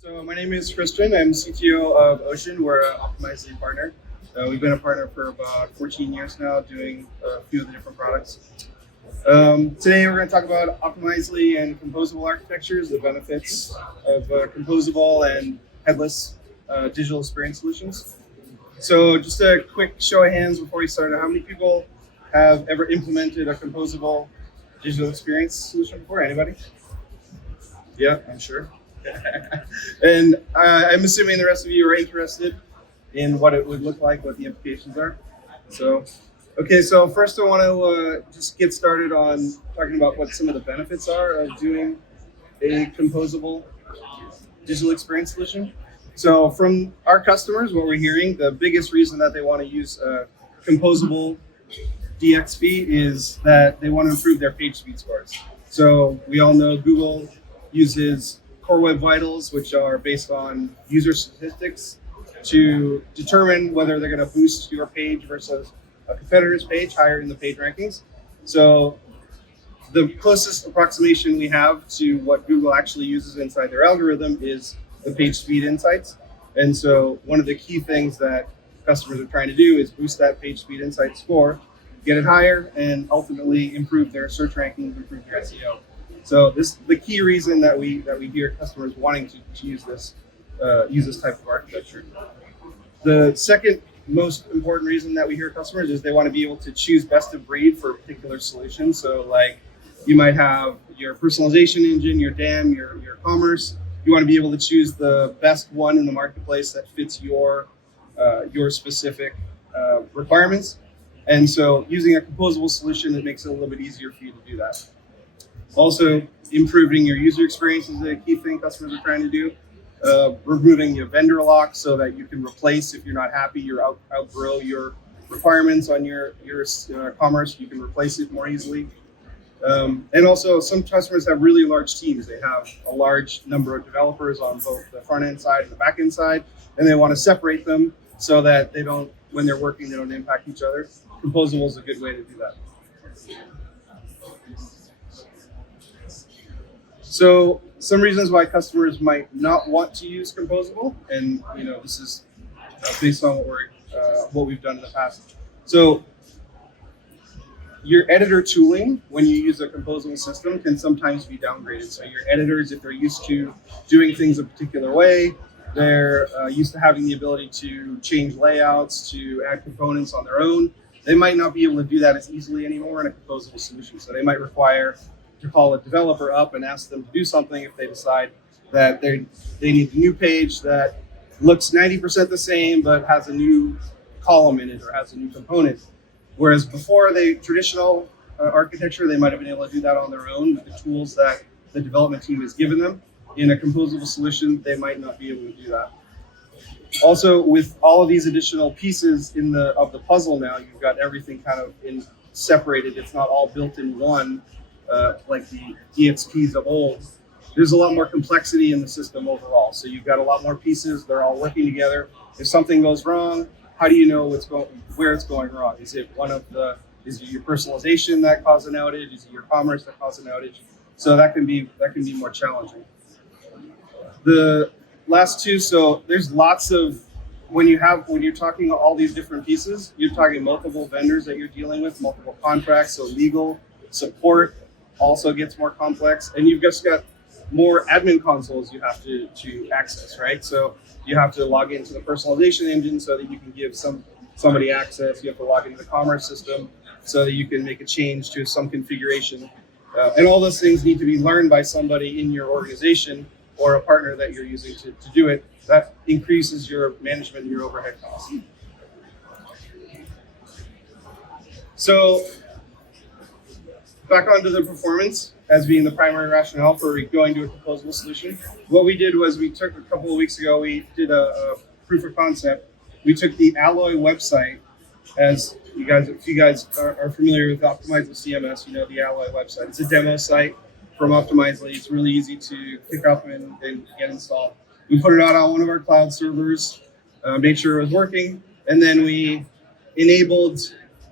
So my name is Christian. I'm CTO of Oshyn. We're an Optimizely partner. We've been a partner for about 14 years now, doing a few of the different products. Today we're going to talk about Optimizely and composable architectures, the benefits of composable and headless digital experience solutions. So just a quick show of hands before we start. How many people have ever implemented a composable digital experience solution before? Anybody? Yeah, I'm sure. And I'm assuming the rest of you are interested in what it would look like, what the implications are. So, okay, so first I want to just get started on talking about what some of the benefits are of doing a composable digital experience solution. So from our customers, what we're hearing, the biggest reason that they want to use composable DXP is that they want to improve their page speed scores. So we all know Google uses Core Web Vitals, which are based on user statistics to determine whether they're going to boost your page versus a competitor's page higher in the page rankings. So the closest approximation we have to what Google actually uses inside their algorithm is the page speed insights. And so one of the key things that customers are trying to do is boost that page speed insight score, get it higher, and ultimately improve their search rankings, improve their SEO. So this is the key reason that we hear customers wanting to use this type of architecture. The second most important reason that we hear customers is they want to be able to choose best of breed for a particular solution. So like you might have your personalization engine, your DAM, your commerce. You want to be able to choose the best one in the marketplace that fits your specific requirements. And so using a composable solution, it makes it a little bit easier for you to do that. Also, improving your user experience is a key thing customers are trying to do. Removing your vendor lock so that you can replace, if you're not happy, you outgrow your requirements on your commerce, you can replace it more easily. And also, some customers have really large teams. They have a large number of developers on both the front end side and the back end side, and they want to separate them so that they don't, when they're working, they don't impact each other. Composable is a good way to do that. So some reasons why customers might not want to use composable, and this is based on what we've done in the past. So your editor tooling, when you use a composable system, can sometimes be downgraded. So your editors, if they're used to doing things a particular way, they're used to having the ability to change layouts, to add components on their own. They might not be able to do that as easily anymore in a composable solution. So they might require to call a developer up and ask them to do something if they decide that they need a new page that looks 90% the same but has a new column in it or has a new component. Whereas before traditional architecture, they might have been able to do that on their own with the tools that the development team has given them. In a composable solution, they might not be able to do that. Also, with all of these additional pieces of the puzzle now, you've got everything kind of separated. It's not all built in one. Like the DXPs of old, there's a lot more complexity in the system overall. So you've got a lot more pieces. They're all working together. If something goes wrong, how do you know where it's going wrong? Is it is it your personalization that caused an outage? Is it your commerce that caused an outage? So that can be more challenging. The last two. So there's lots of when you're talking all these different pieces, you're talking multiple vendors that you're dealing with, multiple contracts. So legal support also gets more complex, and you've just got more admin consoles you have to access, right? So you have to log into the personalization engine so that you can give somebody access. You have to log into the commerce system so that you can make a change to some configuration. And all those things need to be learned by somebody in your organization or a partner that you're using to do it. That increases your management and your overhead costs. So back onto the performance as being the primary rationale for going to a composable solution. What we did was a couple of weeks ago, we did a proof of concept. We took the Alloy website, if you guys are familiar with Optimizely CMS, you know the Alloy website. It's a demo site from Optimizely. It's really easy to pick up and get installed. We put it out on one of our cloud servers, made sure it was working, and then we enabled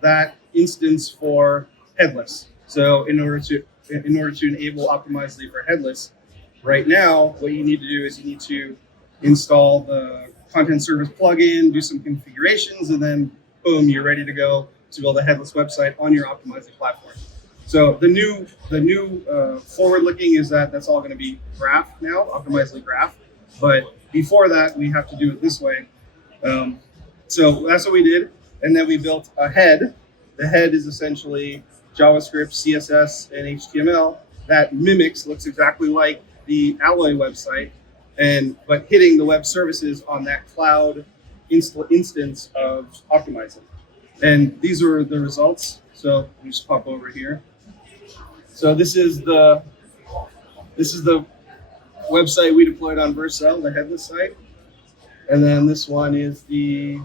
that instance for headless. So in order to enable Optimizely for headless, right now, what you need to do is you need to install the content service plugin, do some configurations, and then boom, you're ready to go to build a headless website on your Optimizely platform. So the new forward looking is that that's all going to be graph now, Optimizely graph. But before that, we have to do it this way. So that's what we did. And then we built a head. The head is essentially JavaScript, CSS, and HTML that looks exactly like the Alloy website, but hitting the web services on that cloud instance of Optimizely. And these are the results. So let me just pop over here. So this is the website we deployed on Vercel, the headless site. And then this one is the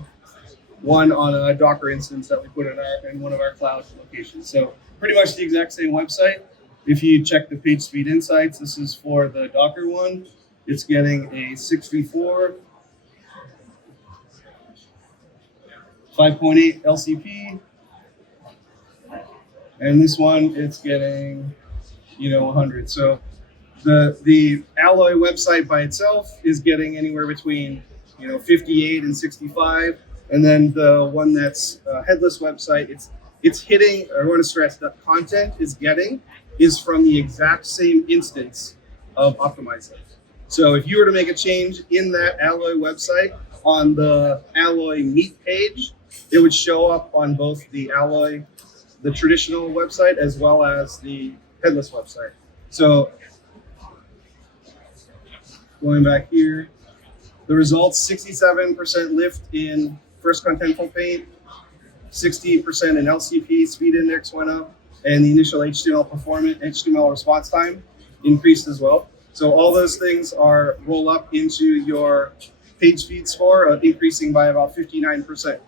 one on a Docker instance that we put in one of our cloud locations. So pretty much the exact same website. If you check the page speed insights, this is for the Docker one. It's getting a 64, 5.8 LCP. And this one, it's getting, 100. So the Alloy website by itself is getting anywhere between, 58 and 65. And then the one that's a headless website, it's hitting, I want to stress that content is from the exact same instance of Optimizely. So if you were to make a change in that Alloy website on the Alloy Meet page, it would show up on both the Alloy, the traditional website, as well as the headless website. So going back here, the results, 67% lift in first contentful paint, 60% in LCP, speed index went up, and the initial HTML response time increased as well. So all those things roll up into your page speed score, increasing by about 59%.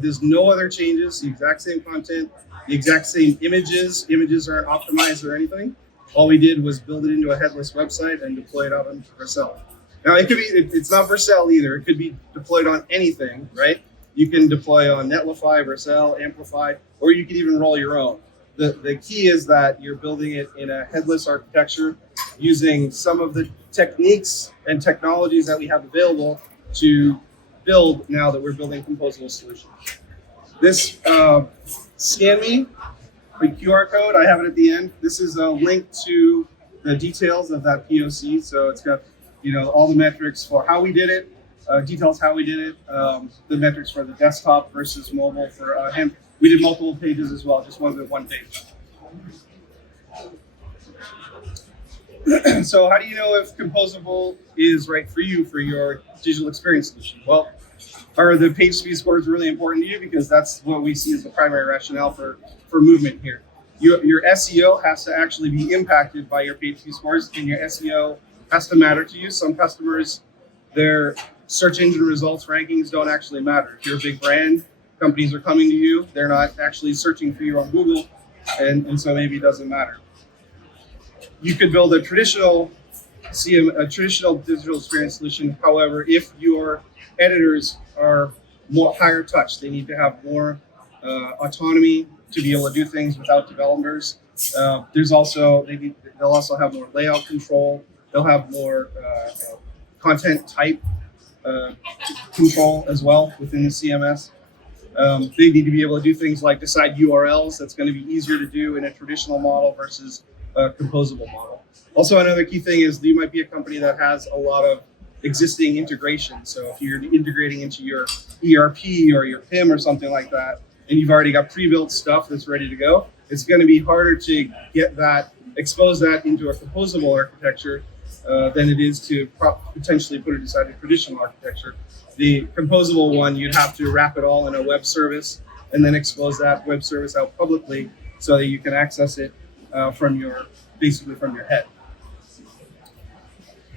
There's no other changes, the exact same content, the exact same images. Images aren't optimized or anything. All we did was build it into a headless website and deploy it out on Vercel. Now it's not Vercel either. It could be deployed on anything, right? You can deploy on Netlify, Vercel, Amplify, or you can even roll your own. The key is that you're building it in a headless architecture using some of the techniques and technologies that we have available to build now that we're building composable solutions. This scan me, the QR code, I have it at the end. This is a link to the details of that POC. So it's got all the metrics for how we did it, details how we did it, the metrics for the desktop versus mobile for him. We did multiple pages as well, just wasn't one page. So how do you know if Composable is right for you for your digital experience solution? Well, are the page speed scores really important to you? Because that's what we see as the primary rationale for movement here. Your SEO has to actually be impacted by your page speed scores, and your SEO has to matter to you. Some customers, their search engine results rankings don't actually matter. If you're a big brand, companies are coming to you, they're not actually searching for you on Google, and so maybe it doesn't matter. You could build a traditional digital experience solution. However, if your editors are more higher touch, they need to have more autonomy to be able to do things without developers. They'll also have more layout control. They'll have more content type control as well within the CMS. They need to be able to do things like decide URLs. That's going to be easier to do in a traditional model versus a composable model. Also, another key thing is you might be a company that has a lot of existing integration. So if you're integrating into your ERP or your PIM or something like that, and you've already got pre-built stuff that's ready to go, it's going to be harder to expose that into a composable architecture than it is to potentially put it inside a traditional architecture. The composable one, you'd have to wrap it all in a web service and then expose that web service out publicly so that you can access it basically from your head.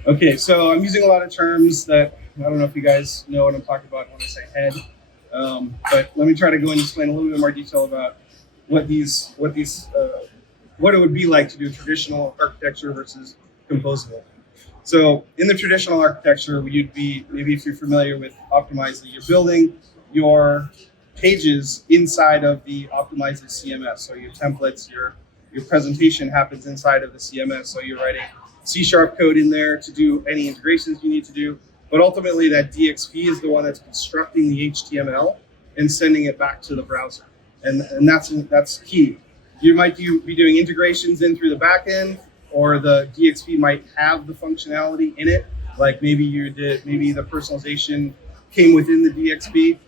Okay, so I'm using a lot of terms that I don't know if you guys know what I'm talking about when I say head, but let me try to go and explain a little bit more detail about what it would be like to do traditional architecture versus composable. So in the traditional architecture, maybe if you're familiar with Optimizely, you're building your pages inside of the Optimizely CMS. So your templates, your presentation happens inside of the CMS. So you're writing C# code in there to do any integrations you need to do. But ultimately, that DXP is the one that's constructing the HTML and sending it back to the browser. And that's key. You might be doing integrations in through the back end, or the DXP might have the functionality in it. Like maybe the personalization came within the DXP,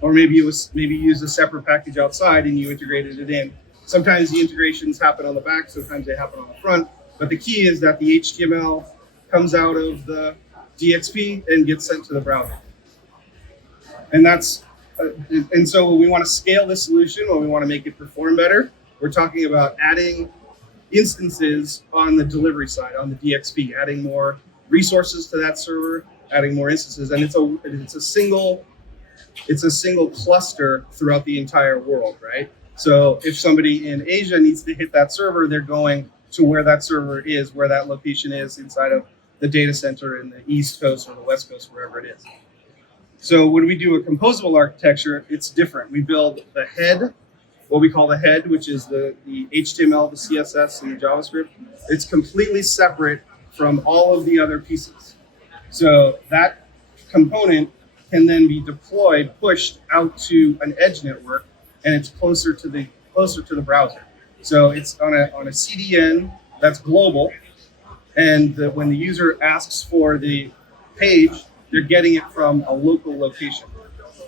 or maybe you used a separate package outside and you integrated it in. Sometimes the integrations happen on the back, sometimes they happen on the front. But the key is that the HTML comes out of the DXP and gets sent to the browser. And so when we want to scale this solution, when we want to make it perform better, we're talking about adding instances on the delivery side, on the DXP, adding more resources to that server, adding more instances, and it's a single cluster throughout the entire world, right? So if somebody in Asia needs to hit that server, they're going to where that server is, where that location is inside of the data center in the East Coast or the West Coast, wherever it is. So when we do a composable architecture, it's different. We build the head, what we call the head, which is the HTML, the CSS, and the JavaScript. It's completely separate from all of the other pieces. So that component can then be deployed, pushed out to an edge network, and it's closer to the browser. So it's on a CDN that's global, and when the user asks for the page, they're getting it from a local location.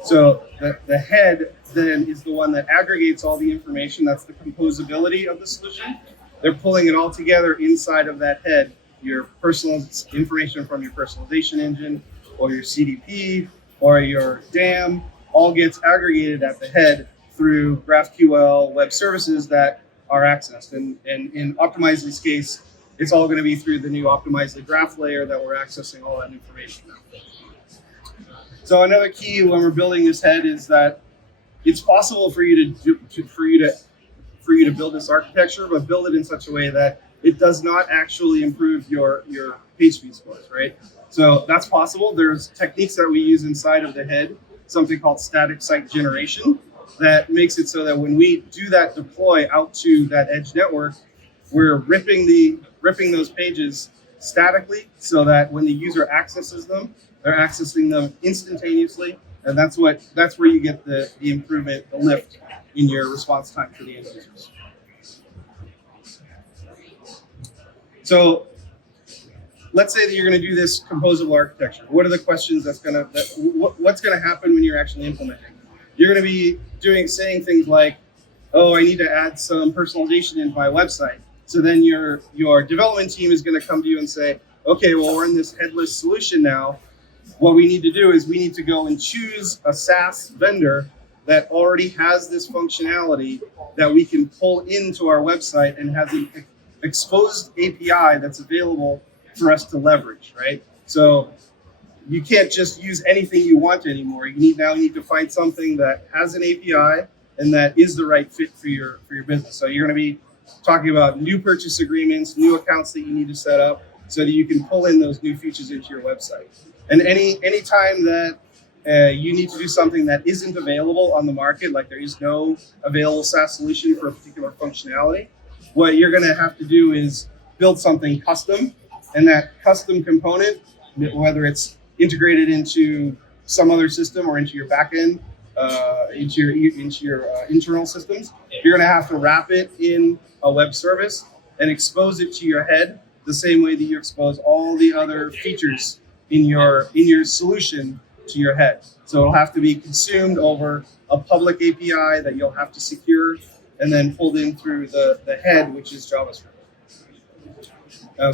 So the head then is the one that aggregates all the information. That's the composability of the solution. They're pulling it all together inside of that head. Your personal information from your personalization engine, or your CDP, or your DAM, all gets aggregated at the head through GraphQL web services that are accessed. And in Optimizely's case, it's all going to be through the new Optimizely graph layer that we're accessing all that information now. So another key when we're building this head is that it's possible for you to build this architecture, but build it in such a way that it does not actually improve your page speed scores, right? So that's possible. There's techniques that we use inside of the head, something called static site generation, that makes it so that when we do that deploy out to that edge network, we're ripping those pages statically, so that when the user accesses them, they're accessing them instantaneously, and that's where you get the improvement, the lift in your response time for the end users. So let's say that you're going to do this composable architecture. What are the questions what's going to happen when you're actually implementing? You're going to be saying things like, oh, I need to add some personalization into my website. So then your development team is going to come to you and say, okay, well, we're in this headless solution now. What we need to do is we need to go and choose a SaaS vendor that already has this functionality that we can pull into our website and has an exposed API that's available for us to leverage, right? So you can't just use anything you want anymore. You now need to find something that has an API and that is the right fit for your business. So you're going to be talking about new purchase agreements, new accounts that you need to set up so that you can pull in those new features into your website. And any time that you need to do something that isn't available on the market, like there is no available SaaS solution for a particular functionality, what you're going to have to do is build something custom, and that custom component, whether it's integrated into some other system or into your backend, into your internal systems, you're going to have to wrap it in a web service and expose it to your head the same way that you expose all the other features in your solution to your head. So it'll have to be consumed over a public API that you'll have to secure and then pulled in through the head, which is JavaScript.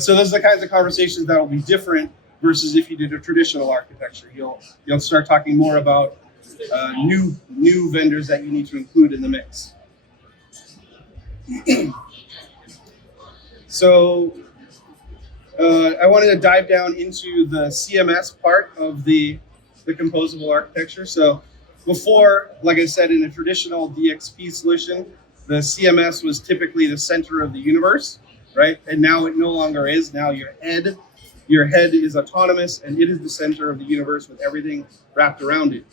So those are the kinds of conversations that will be different versus if you did a traditional architecture. You'll start talking more about new vendors that you need to include in the mix. So I wanted to dive down into the CMS part of the composable architecture. So before, like I said, in a traditional DXP solution, the CMS was typically the center of the universe, right? And now it no longer is. Now your head is autonomous and it is the center of the universe with everything wrapped around it.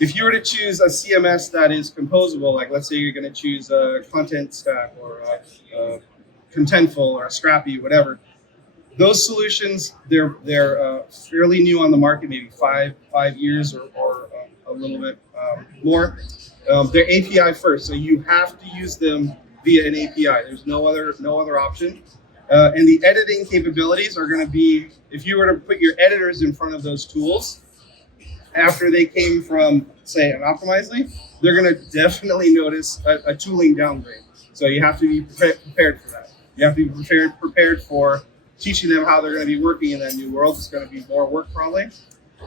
If you were to choose a CMS that is composable, like let's say you're going to choose a content stack or Contentful or Scrappy, whatever. Those solutions, they're fairly new on the market, maybe five years or a little bit more. They're API first, so you have to use them via an API. There's no other option. And the editing capabilities are going to be, if you were to put your editors in front of those tools, after they came from, say, an Optimizely, they're going to definitely notice a tooling downgrade. So you have to be prepared for that. You have to be prepared for teaching them how they're going to be working in that new world. It's going to be more work probably.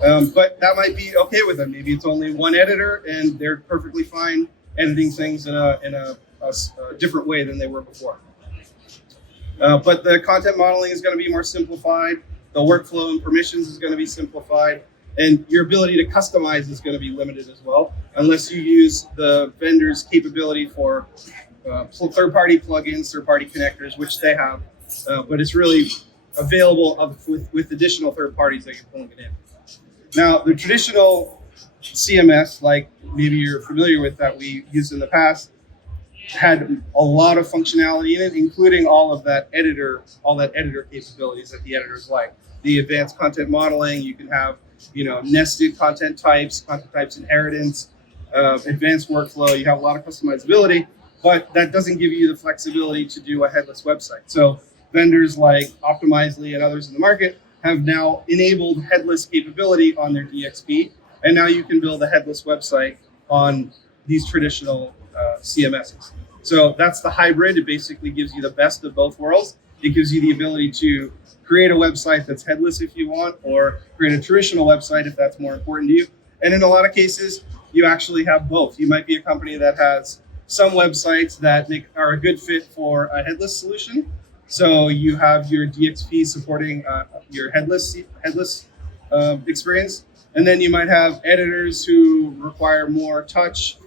But that might be okay with them. Maybe it's only one editor and they're perfectly fine editing things in a different way than they were before. But the content modeling is going to be more simplified. The workflow and permissions is going to be simplified. And your ability to customize is going to be limited as well, unless you use the vendor's capability for third-party plugins, third-party connectors, which they have. But it's really available with additional third parties that you're pulling it in. Now, the traditional CMS, like maybe you're familiar with that we used in the past, had a lot of functionality in it, including all that editor capabilities that the editors like. The advanced content modeling, you can have, nested content types inheritance, advanced workflow. You have a lot of customizability, but that doesn't give you the flexibility to do a headless website. So vendors like Optimizely and others in the market have now enabled headless capability on their DXP, and now you can build a headless website on these traditional CMSs. So that's the hybrid. It basically gives you the best of both worlds. It gives you the ability to create a website that's headless if you want, or create a traditional website if that's more important to you. And in a lot of cases, you actually have both. You might be a company that has some websites that are a good fit for a headless solution. So you have your DXP supporting your headless experience. And then you might have editors who require more touch.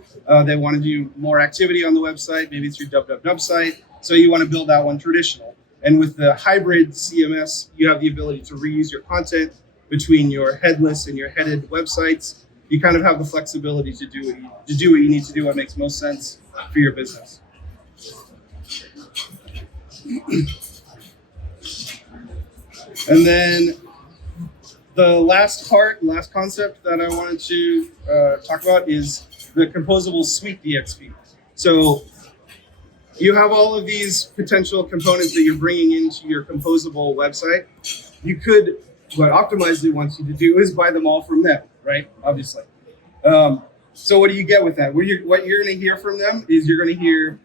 They want to do more activity on the website. Maybe it's your www site. So you want to build that one traditional. And with the hybrid CMS, you have the ability to reuse your content between your headless and your headed websites. You kind of have the flexibility to do what you need to do, what makes most sense for your business. And then the last concept that I wanted to talk about is the Composable Suite DXP. So you have all of these potential components that you're bringing into your composable website. What Optimizely wants you to do is buy them all from them, right? Obviously. So what do you get with that? What you're going to hear from them is you're going to hear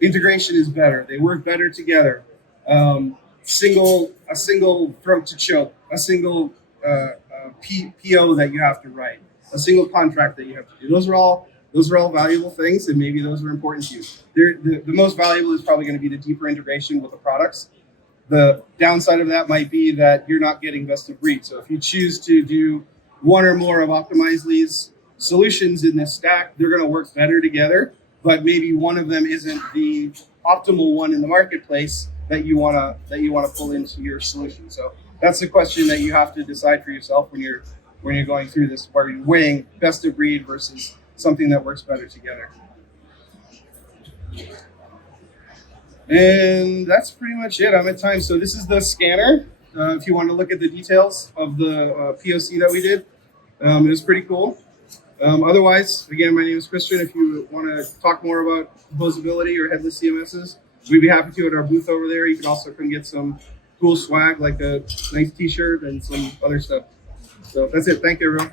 integration is better. They work better together. A single throat to choke. A single PO that you have to write. A single contract that you have to do. Those are all valuable things, and maybe those are important to you. The most valuable is probably going to be the deeper integration with the products. The downside of that might be that you're not getting best of breed. So if you choose to do one or more of Optimizely's solutions in this stack, they're going to work better together, but maybe one of them isn't the optimal one in the marketplace that you want to pull into your solution. So that's the question that you have to decide for yourself when you're going through this, where you're weighing best of breed versus something that works better together. And that's pretty much it. I'm at time. So this is the scanner. If you want to look at the details of the POC that we did, it was pretty cool. Otherwise, again, my name is Christian. If you want to talk more about composability or headless CMSs, we'd be happy to at our booth over there. You can also come get some cool swag like a nice t-shirt and some other stuff. So that's it. Thank you, everyone.